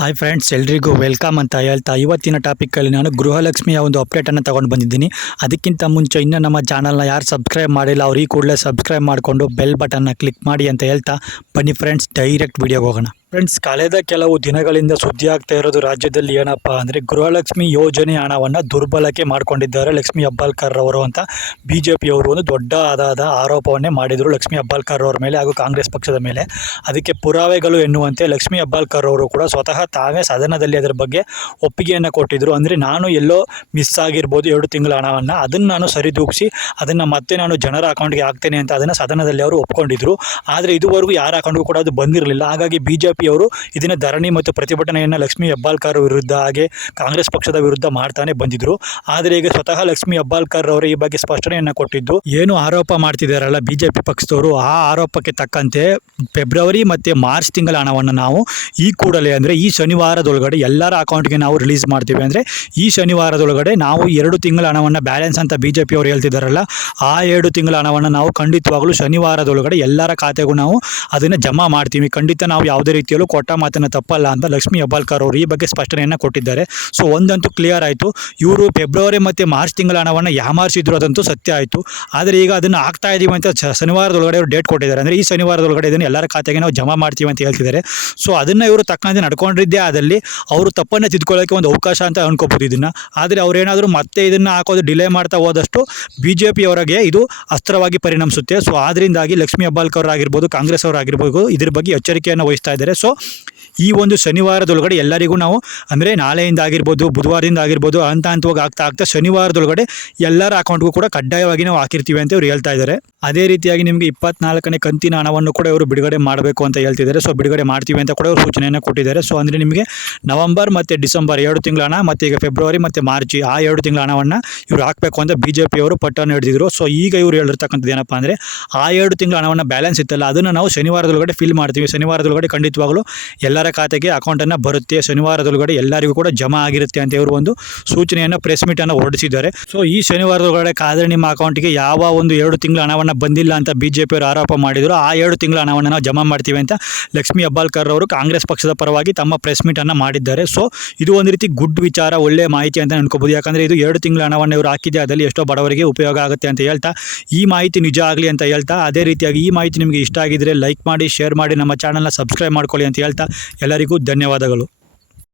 Hi friends ಎಲ್ರಿಗೂ welcome ಅಂತ ಹೇಳ್ತಾ ಇವತ್ತಿನ ಟಾಪಿಕಲ್ಲಿ ನಾನು ಗೃಹಲಕ್ಷ್ಮಿಯ ಒಂದು ಅಪ್ಡೇಟನ್ನು ತೊಗೊಂಡು ಬಂದಿದ್ದೀನಿ. ಅದಕ್ಕಿಂತ ಮುಂಚೆ ಇನ್ನೂ ನಮ್ಮ ಚಾನಲ್ನ ಯಾರು ಸಬ್ಸ್ಕ್ರೈಬ್ ಮಾಡಿಲ್ಲ, ಅವ್ರು ಈ ಕೂಡಲೇ ಸಬ್ಸ್ಕ್ರೈಬ್ ಮಾಡಿಕೊಂಡು ಬೆಲ್ ಬಟನ್ನ ಕ್ಲಿಕ್ ಮಾಡಿ ಅಂತ ಹೇಳ್ತಾ ಬನ್ನಿ ಫ್ರೆಂಡ್ಸ್ ಡೈರೆಕ್ಟ್ ವಿಡಿಯೋಗೆ ಹೋಗೋಣ. ಫ್ರೆಂಡ್ಸ್ ಕಳೆದ ಕೆಲವು ದಿನಗಳಿಂದ ಸುದ್ದಿ ಆಗ್ತಾ ಇರೋದು ರಾಜ್ಯದಲ್ಲಿ ಏನಪ್ಪ ಅಂದರೆ ಗೃಹಲಕ್ಷ್ಮಿ ಯೋಜನೆ ಹಣವನ್ನು ದುರ್ಬಳಕೆ ಮಾಡಿಕೊಂಡಿದ್ದಾರೆ ಲಕ್ಷ್ಮಿ ಅಬ್ಬಾಲ್ಕರ್ ಅವರು ಅಂತ. ಬಿ ಜೆ ಪಿಯವರು ಒಂದು ದೊಡ್ಡ ಆದಾದ ಆರೋಪವನ್ನೇ ಮಾಡಿದರು ಲಕ್ಷ್ಮಿ ಅಬ್ಬಾಲ್ಕರ್ ಅವರ ಮೇಲೆ ಹಾಗೂ ಕಾಂಗ್ರೆಸ್ ಪಕ್ಷದ ಮೇಲೆ. ಅದಕ್ಕೆ ಪುರಾವೆಗಳು ಎನ್ನುವಂತೆ ಲಕ್ಷ್ಮಿ ಅಬ್ಬಾಲ್ಕರ್ ಅವರು ಕೂಡ ಸ್ವತಃ ತಾವೇ ಸದನದಲ್ಲಿ ಅದರ ಬಗ್ಗೆ ಒಪ್ಪಿಗೆಯನ್ನು ಕೊಟ್ಟಿದ್ದರು ಅಂದರೆ ನಾನು ಎಲ್ಲೋ ಮಿಸ್ ಆಗಿರ್ಬೋದು ಎರಡು ತಿಂಗಳ ಹಣವನ್ನು. ಅದನ್ನು ನಾನು ಸರಿದೂಗಿಸಿ, ಅದನ್ನು ಮತ್ತೆ ನಾನು ಜನರ ಅಕೌಂಟ್ಗೆ ಹಾಕ್ತೇನೆ ಅಂತ ಅದನ್ನು ಸದನದಲ್ಲಿ ಅವರು ಒಪ್ಕೊಂಡಿದ್ರು. ಆದರೆ ಇದುವರೆಗೂ ಯಾರ ಅಕೌಂಟ್ಗೂ ಕೂಡ ಅದು ಬಂದಿರಲಿಲ್ಲ. ಹಾಗಾಗಿ ಬಿ ಜೆ ಪಿಯವರು ಇದನ್ನು ಧರಣಿ ಮತ್ತು ಪ್ರತಿಭಟನೆಯನ್ನು ಲಕ್ಷ್ಮಿ ಹೆಬ್ಬಾಳ್ಕರ್ ವಿರುದ್ಧ ಹಾಗೆ ಕಾಂಗ್ರೆಸ್ ಪಕ್ಷದ ವಿರುದ್ಧ ಮಾಡ್ತಾನೆ ಬಂದಿದ್ರು. ಆದರೆ ಈಗ ಸ್ವತಃ ಲಕ್ಷ್ಮಿ ಹೆಬ್ಬಾಳ್ಕರ್ ಅವರು ಈ ಬಗ್ಗೆ ಸ್ಪಷ್ಟನೆಯನ್ನು ಕೊಟ್ಟಿದ್ದು. ಏನು ಆರೋಪ ಮಾಡ್ತಿದ್ದಾರಲ್ಲ ಬಿಜೆಪಿ ಪಿ ಪಕ್ಷದವರು? ಆ ಆರೋಪಕ್ಕೆ ತಕ್ಕಂತೆ ಫೆಬ್ರವರಿ ಮತ್ತು ಮಾರ್ಚ್ ತಿಂಗಳ ಹಣವನ್ನು ನಾವು ಈ ಕೂಡಲೇ ಅಂದರೆ ಈ ಶನಿವಾರದೊಳಗಡೆ ಎಲ್ಲರ ಅಕೌಂಟ್ಗೆ ನಾವು ರಿಲೀಸ್ ಮಾಡ್ತೀವಿ. ಅಂದರೆ ಈ ಶನಿವಾರದೊಳಗಡೆ ನಾವು ಎರಡು ತಿಂಗಳ ಹಣವನ್ನು ಬ್ಯಾಲೆನ್ಸ್ ಅಂತ ಬಿ ಜೆ ಹೇಳ್ತಿದಾರಲ್ಲ ಹೇಳ್ತಿದ್ದಾರಲ್ಲ, ಆ ಎರಡು ತಿಂಗಳ ಹಣವನ್ನು ನಾವು ಖಂಡಿತವಾಗಲೂ ಶನಿವಾರದೊಳಗಡೆ ಎಲ್ಲರ ಖಾತೆಗೂ ನಾವು ಅದನ್ನು ಜಮಾ ಮಾಡ್ತೀವಿ. ಖಂಡಿತ ನಾವು ಯಾವುದೇ ರೀತಿಯಲ್ಲೂ ಕೊಟ್ಟ ಮಾತನ್ನು ತಪ್ಪಲ್ಲ ಅಂತ ಲಕ್ಷ್ಮಿ ಹೆಬ್ಬಾಳ್ಕರ್ ಅವರು ಈ ಬಗ್ಗೆ ಸ್ಪಷ್ಟನೆಯನ್ನು ಕೊಟ್ಟಿದ್ದಾರೆ. ಸೊ ಒಂದಂತೂ ಕ್ಲಿಯರ್ ಆಯಿತು. ಇವರು ಫೆಬ್ರವರಿ ಮತ್ತು ಮಾರ್ಚ್ ತಿಂಗಳ ಹಣವನ್ನು ಯಾಮಾರಿಸಿದ್ರು ಅದಂತೂ ಸತ್ಯ ಆಯಿತು. ಆದರೆ ಈಗ ಅದನ್ನು ಆಗ್ತಾ ಇದ್ದೀವಿ ಅಂತ ಶನಿವಾರದೊಳಗಡೆ ಅವರು ಡೇಟ್ ಕೊಟ್ಟಿದ್ದಾರೆ. ಅಂದರೆ ಈ ಶನಿವಾರದೊಳಗಡೆ ಇದನ್ನು ಎಲ್ಲರ ಖಾತೆಗೆ ನಾವು ಜಮಾ ಮಾಡ್ತೀವಿ ಅಂತ ಹೇಳ್ತಿದ್ದಾರೆ. ಸೊ ಅದನ್ನು ಇವರು ತಕ್ಕಂತೆ ನಡ್ಕೊಂಡಿದ್ದೇ ಆದಲ್ಲಿ ಅವರು ತಪ್ಪನ್ನು ತಿದ್ಕೊಳ್ಳೋಕ್ಕೆ ಒಂದು ಅವಕಾಶ ಅಂತ ಅನ್ಕೋಬೋದು ಇದನ್ನು. ಆದರೆ ಅವರೇನಾದರೂ ಮತ್ತೆ ಇದನ್ನು ಹಾಕೋದು ಡಿಲೇ ಮಾಡ್ತಾ ಹೋದಷ್ಟು ಬಿ ಜೆ ಪಿಯವರಿಗೆ ಇದು ಅಸ್ತ್ರವಾಗಿ ಪರಿಣಮಿಸುತ್ತೆ. ಸೊ ಆದ್ದರಿಂದಾಗಿ ಲಕ್ಷ್ಮೀ ಹೆಬ್ಬಾಳ್ಕರ್ ಆಗಿರ್ಬೋದು ಕಾಂಗ್ರೆಸ್ ಅವರಾಗಿರ್ಬೋದು ಇದ್ರ ಬಗ್ಗೆ ಎಚ್ಚರಿಕೆಯನ್ನು ವಹಿಸ್ತಾ ಇದ್ದಾರೆ. ಸೊ ಈ ಒಂದು ಶನಿವಾರದೊಳಗಡೆ ಎಲ್ಲರಿಗೂ ನಾವು, ಅಂದರೆ ನಾಳೆಯಿಂದ ಆಗಿರ್ಬೋದು, ಬುಧವಾರದಿಂದ ಆಗಿರ್ಬೋದು ಹಂತ ಹಂತವಾಗಿ ಆಗ್ತಾ ಆಗ್ತಾ ಶನಿವಾರದೊಳಗಡೆ ಎಲ್ಲರ ಅಕೌಂಟ್ಗೂ ಕೂಡ ಕಡ್ಡಾಯವಾಗಿ ನಾವು ಹಾಕಿರ್ತೀವಿ ಅಂತ ಇವ್ರು ಹೇಳ್ತಾ ಇದ್ದಾರೆ. ಅದೇ ರೀತಿಯಾಗಿ ನಿಮಗೆ ಇಪ್ಪತ್ನಾಲ್ಕನೇ ಕಂತಿನ ಹಣವನ್ನು ಕೂಡ ಇವರು ಬಿಡುಗಡೆ ಮಾಡಬೇಕು ಅಂತ ಹೇಳ್ತಿದ್ದಾರೆ. ಸೊ ಬಿಡುಗಡೆ ಮಾಡ್ತೀವಿ ಅಂತ ಕೂಡ ಅವರು ಸೂಚನೆಯನ್ನು ಕೊಟ್ಟಿದ್ದಾರೆ. ಸೊ ಅಂದರೆ ನಿಮಗೆ ನವಂಬರ್ ಮತ್ತು ಡಿಸೆಂಬರ್ ಎರಡು ತಿಂಗಳ ಹಣ ಮತ್ತು ಈಗ ಫೆಬ್ರವರಿ ಮತ್ತು ಮಾರ್ಚ್ ಆ ಎರಡು ತಿಂಗಳ ಹಣವನ್ನು ಇವರು ಹಾಕಬೇಕು ಅಂತ ಬಿ ಜೆ ಪಿಯವರು ಪಟ್ಟನ್ನು ಹಿಡಿದಿದ್ರು. ಸೊ ಈಗ ಇವರು ಹೇಳಿರ್ತಕ್ಕಂಥದ್ದು ಏನಪ್ಪ ಅಂದರೆ ಆ ಎರಡು ತಿಂಗಳ ಹಣವನ್ನು ಬ್ಯಾಲೆನ್ಸ್ ಇತ್ತಲ್ಲ, ಅದನ್ನು ನಾವು ಶನಿವಾರದೊಳಗಡೆ ಫಿಲ್ ಮಾಡ್ತೀವಿ. ಶನಿವಾರದೊಳಗಡೆ ಖಂಡಿತವಾಗಲೂ ಎಲ್ಲರ ಖಾತೆಗೆ ಅಕೌಂಟನ್ನು ಬರುತ್ತೆ. ಶನಿವಾರದೊಳಗಡೆ ಎಲ್ಲರಿಗೂ ಕೂಡ ಜಮಾ ಆಗಿರುತ್ತೆ ಅಂತ ಇವರು ಒಂದು ಸೂಚನೆಯನ್ನು ಪ್ರೆಸ್ ಮೀಟನ್ನು ಹೊರಡಿಸಿದ್ದಾರೆ. ಸೊ ಈ ಶನಿವಾರದೊಳಗಡೆ ಕಾದರೆ ನಿಮ್ಮ ಅಕೌಂಟಿಗೆ ಯಾವ ಒಂದು ಎರಡು ತಿಂಗಳ ಹಣವನ್ನು ಬಂದಿಲ್ಲ ಅಂತ ಬಿ ಜೆ ಪಿಯವರು ಆರೋಪ ಮಾಡಿದರು, ಆ ಎರಡು ತಿಂಗಳ ಹಣವನ್ನು ನಾವು ಜಮಾ ಮಾಡ್ತೀವಿ ಅಂತ ಲಕ್ಷ್ಮಿ ಅಬ್ಬಾಲ್ಕರ್ ಅವರು ಕಾಂಗ್ರೆಸ್ ಪಕ್ಷದ ಪರವಾಗಿ ತಮ್ಮ ಪ್ರೆಸ್ ಮೀಟನ್ನು ಮಾಡಿದ್ದಾರೆ. ಸೊ ಇದು ಒಂದು ರೀತಿ ಗುಡ್ ವಿಚಾರ ಒಳ್ಳೆಯ ಮಾಹಿತಿ ಅಂತ ಅನ್ಕೋಬೋದು ಯಾಕಂದರೆ ಇದು ಎರಡು ತಿಂಗಳ ಹಣವನ್ನು ಇವರು ಹಾಕಿದೆ ಅದರಲ್ಲಿ ಎಷ್ಟೋ ಬಡವರಿಗೆ ಉಪಯೋಗ ಆಗುತ್ತೆ ಅಂತ ಹೇಳ್ತಾ, ಈ ಮಾಹಿತಿ ನಿಜ ಆಗಲಿ ಅಂತ ಹೇಳ್ತಾ, ಅದೇ ರೀತಿಯಾಗಿ ಈ ಮಾಹಿತಿ ನಿಮಗೆ ಇಷ್ಟ ಆಗಿದ್ರೆ ಲೈಕ್ ಮಾಡಿ ಶೇರ್ ಮಾಡಿ, ನಮ್ಮ ಚಾನಲ್ನ ಸಬ್ಸ್ಕ್ರೈಬ್ ಮಾಡ್ಕೊಳ್ಳಿ ಅಂತ ಹೇಳ್ತಾ ಎಲ್ಲರಿಗೂ ಧನ್ಯವಾದಗಳು.